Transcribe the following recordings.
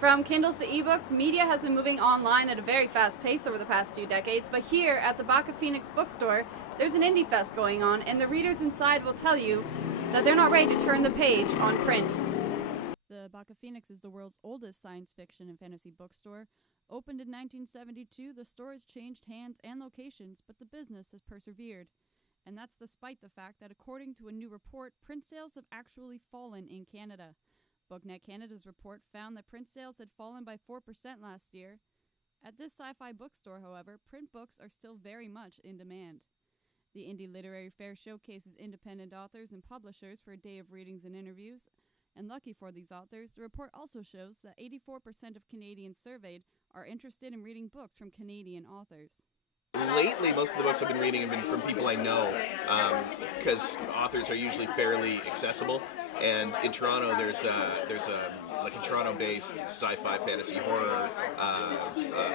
From Kindles to ebooks, media has been moving online at a very fast pace over the past 2 decades, but here at the Baka Phoenix bookstore, there's an indie fest going on, and the readers inside will tell you that they're not ready to turn the page on print. The Baka Phoenix is the world's oldest science fiction and fantasy bookstore. Opened in 1972, the store has changed hands and locations, but the business has persevered. And that's despite the fact that according to a new report, print sales have actually fallen in Canada. BookNet Canada's report found that print sales had fallen by 4% last year. At this sci-fi bookstore, however, print books are still very much in demand. The Indie Literary Fair showcases independent authors and publishers for a day of readings and interviews. And lucky for these authors, the report also shows that 84% of Canadians surveyed are interested in reading books from Canadian authors. Lately, most of the books I've been reading have been from people I know, because authors are usually fairly accessible. And in Toronto, there's a Toronto-based sci-fi fantasy horror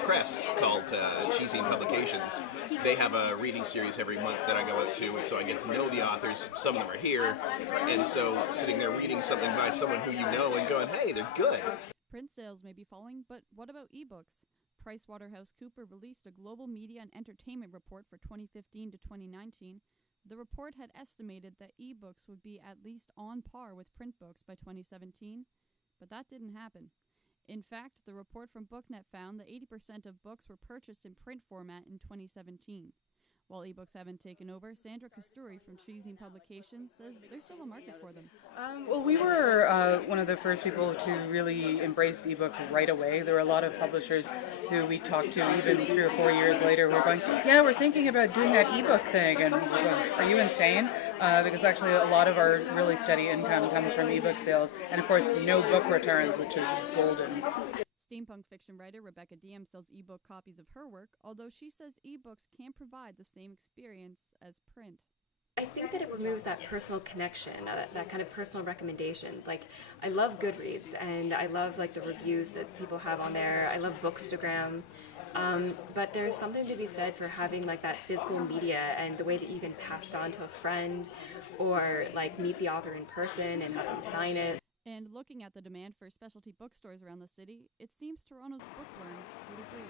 press called Cheesy Publications. They have a reading series every month that I go out to, and so I get to know the authors. Some of them are here, and so sitting there reading something by someone who you know and going, "Hey, they're good." Print sales may be falling, but what about ebooks? PricewaterhouseCoopers released a global media and entertainment report for 2015 to 2019. The report had estimated that ebooks would be at least on par with print books by 2017, but that didn't happen. In fact, the report from BookNet found that 80% of books were purchased in print format in 2017. While ebooks haven't taken over, Sandra Kasturi from Cheesy Publications says there's still a market for them. Well, we were one of the first people to really embrace ebooks right away. There were a lot of publishers who we talked to even 3 or 4 years later who were going, "Yeah, we're thinking about doing that ebook thing." And we're going, "Are you insane?" Because actually a lot of our really steady income comes from ebook sales. And of course, no book returns, which is golden. Steampunk fiction writer Rebecca Diem sells ebook copies of her work, although she says ebooks can't provide the same experience as print. I think that it removes that personal connection, that kind of personal recommendation. Like, I love Goodreads, and I love the reviews that people have on there. I love Bookstagram, but there's something to be said for having that physical media and the way that you can pass it on to a friend, or meet the author in person and have them sign it. And looking at the demand for specialty bookstores around the city, it seems Toronto's bookworms would agree.